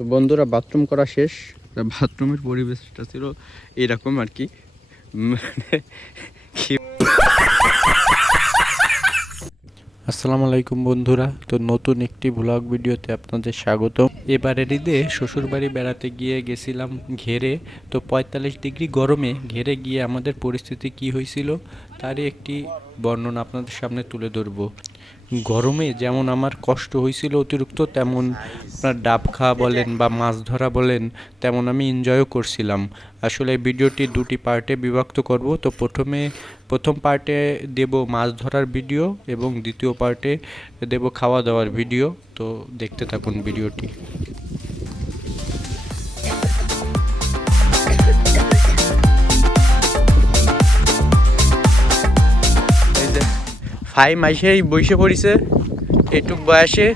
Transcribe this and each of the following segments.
তো বন্ধুরা বাথরুম করা শেষ। বাথরুমের পরিবেশটা ছিল এরকম আর কি। আসসালামু আলাইকুম বন্ধুরা, তো নতুন একটি ব্লগ ভিডিওতে আপনাদের স্বাগত। এবারের ঈদে শ্বশুরবাড়ি বেড়াতে গিয়ে গেছিলাম ঘেরে। তো ৪৫ ডিগ্রি গরমে ঘেরে গিয়ে আমাদের পরিস্থিতি কি হয়েছিল তারই একটি বর্ণনা আপনাদের সামনে তুলে ধরবো। গরমে যেমন আমার কষ্ট হয়েছিল অতিরিক্ত, তেমন আপনার ডাব খাওয়া বলেন বা মাছ ধরা বলেন, তেমন আমি এনজয়ও করছিলাম। আসলে এই ভিডিওটি দুটি পার্টে বিভক্ত করব। তো প্রথম পার্টে দেব মাছ ধরার ভিডিও এবং দ্বিতীয় পার্টে দেব খাওয়া দাওয়ার ভিডিও। তো দেখতে থাকুন ভিডিওটি। এই যে ফাই মাইসেই বসে পড়িছে এইটুক বয়সে,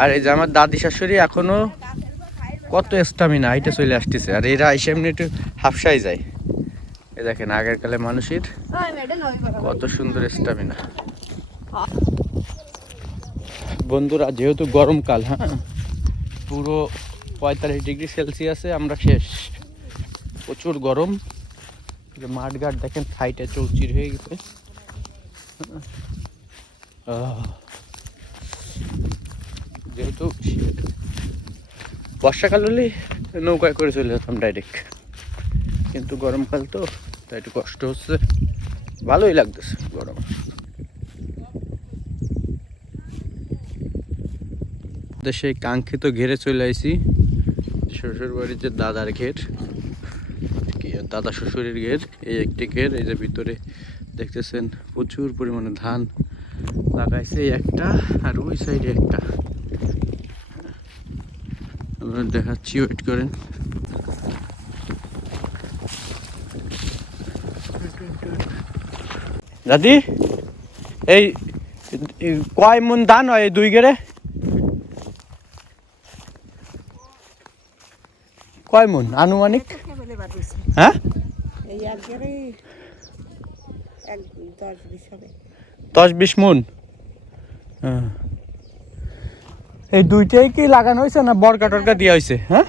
আর এই যে আমার দাদি শাশুড়ি এখনো কত স্টামিনা হাইটে চলে আসতেছে, আর এরা এসে এমনি একটু হাফসাই যায়। এই দেখেন আগের কালে মানুষের কত সুন্দর স্টামিনা। বন্ধুরা যেহেতু গরমকাল, হ্যাঁ পুরো ৪৫ ডিগ্রি সেলসিয়াসে আমরা শেষ, প্রচুর গরম। মাঠঘাট দেখেন সাইডে চৌচির হয়ে গেছে। যেহেতু বর্ষাকাল হলে নৌকায় করে চলে যেতাম ডাইরেক্ট, কিন্তু গরমকাল তো তাই একটু কষ্ট হচ্ছে, ভালোই লাগতেছে গরম। দেশে কাঙ্ক্ষিত ঘেরে চলে আইছি, শ্বশুর বাড়ির যে দাদার ঘের, দাদা শ্বশুরের ঘের। এই একটি ঘের, এই যে ভিতরে দেখতেছেন প্রচুর পরিমাণে ধান লাগাইছে, একটা আর ওই সাইডে একটা। আমরা দেখাচ্ছি, ওয়েট করেন। দাদি এই কয় মন ধান হয় এই দুই ঘেরে? কয় মন আনুমানিক? হ্যাঁ ১০-২০ মন। এই দুইটাই কি লাগানো হয়েছে না বরকা টরকা দেওয়া হয়েছে? হ্যাঁ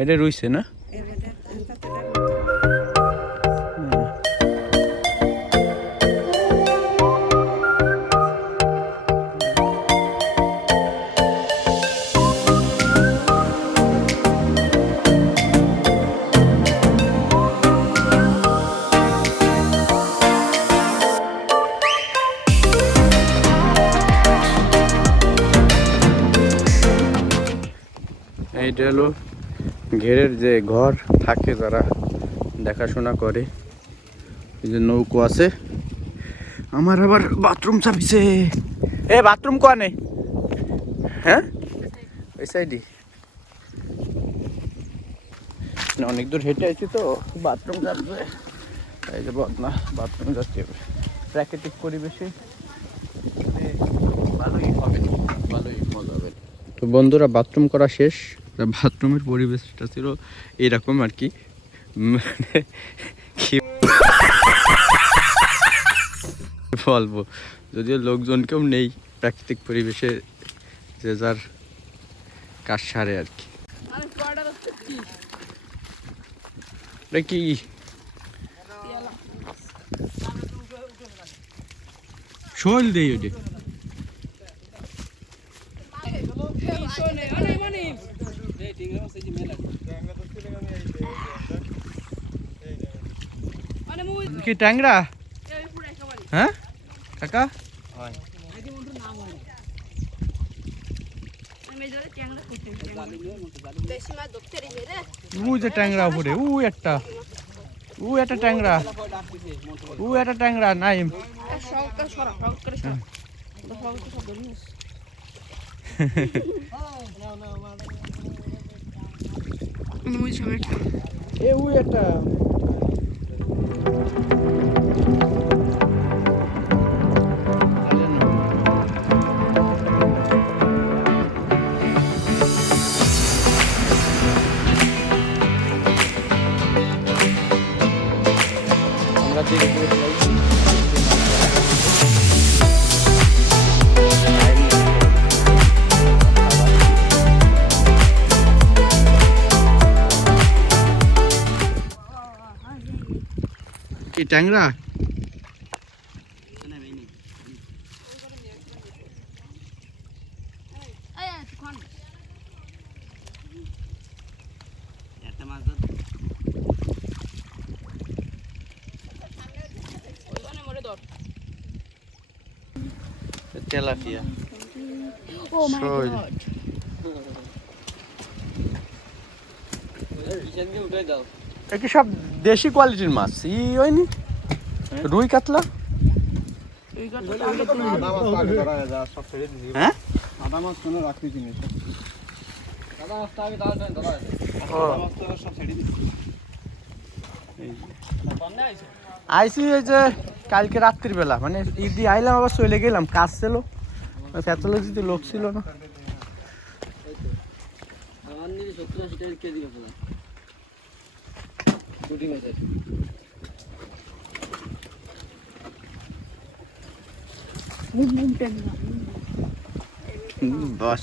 এটা রুইছে না? এইটা হলো ঘেরের যে ঘর থাকে, যারা দেখাশোনা করে। এই যে নৌকো আছে। আমার আবার বাথরুম চাপিছে। এ বাথরুম কোয়া নেই? হ্যাঁ ওই সাইডই। অনেক দূর হেঁটে আছি তো বাথরুম চাপছে। এই যে বদনা বাথরুম যাচ্ছে। প্রাকৃতিক পরিবেশে ভালোই হবে, ভালোই মজা হবে। তো বন্ধুরা বাথরুম করা শেষ। বাথরুমের পরিবেশটা ছিল এরকম আর কি। বলবো, যদিও লোকজন কেউ নেই, প্রাকৃতিক পরিবেশে যে যার কাজ সারে আর কি। কি শোল দেই ওটা? কি ট্যাংরা? হ্যাঁ কাকা ও যে ট্যাংরা উপরে, ও একটা ট্যাংরা, ও একটা ট্যাংরা নাইম। এ ও একটা কি ট্যাংরা? Tilapia. Oh my Sorry. god. এ কি সব দেশি কোয়ালিটির মাছ? ই হয়নি রুই কাতলা? হ্যাঁ আইসি ওই যে কালকে রাত্রির বেলা, মানে ঈদ আইলাম আবার চলে গেলাম, কাজ ছিল, প্যাথোলজিতে লোক ছিল না।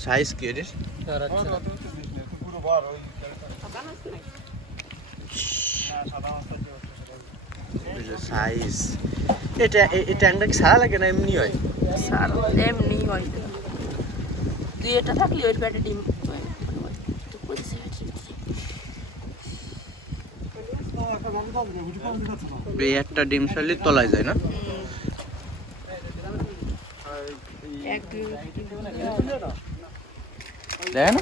সাইজ কি এর? সাইজ এটা এই ট্যাংটা কি সারা লাগে না এমনি হয়? সারা এমনি হয় তো। তুই এটা থাকলে ওই পেটে ডিম হয়। তো কইছে এই একটা ডিম শালি তলায় যায় না? এক দেয় না?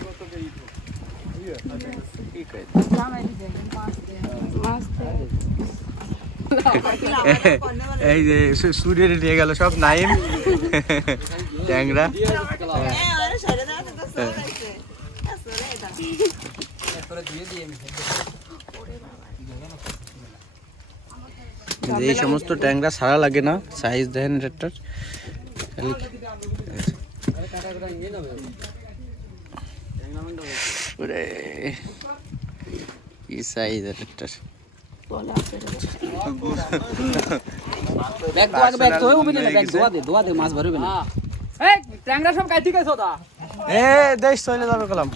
এই যে সূর্যের নিয়ে গেল সব নাইম ট্যাংরা। এই সমস্ত ট্যাংরা সারা লাগে না, সাইজ দেখেন এটার কি সাইজ এটার। বলা আছে এ দেশ চলে যাবে কলাম।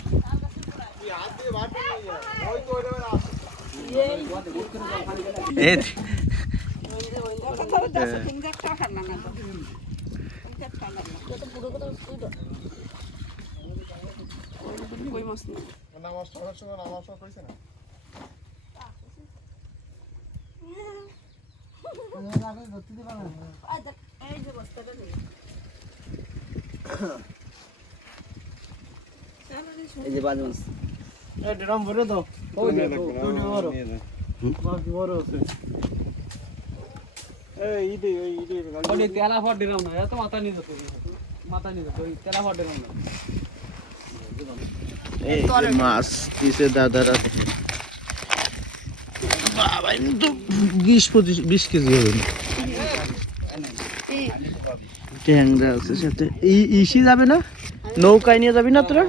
কই মাছ না এই যে বাজ মাছ এই ড্রাম ভরে দাও। ওই বড় আছে। এই ইদে ওই তেলা ফট দিলাম না, এত মাথা নিয়ে যেত, মাথা নিয়ে যেত, ওই তেলা ফট দিলাম না। এই যে মাছ দিছে দাদারা, বাবা কিন্তু 20 কেজি হবে না। ট্যাংরা আছে সাথে। ইসি যাবে না? নৌকায় নিয়ে যাবি না তোরা?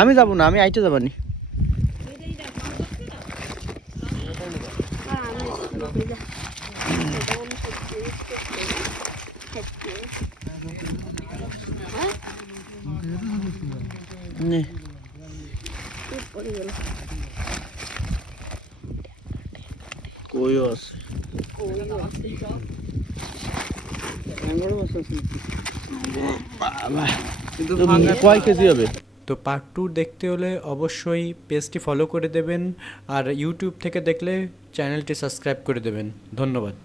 আমি যাবো না, আমি আইতে যাবানি। নে কইও আছে, বাবা কিন্তু কয় কেজি হবে? তো পার্ট 2 দেখতে হলে অবশ্যই পেজটি ফলো করে দেবেন, আর ইউটিউব থেকে দেখলে চ্যানেলটি সাবস্ক্রাইব করে দেবেন। ধন্যবাদ।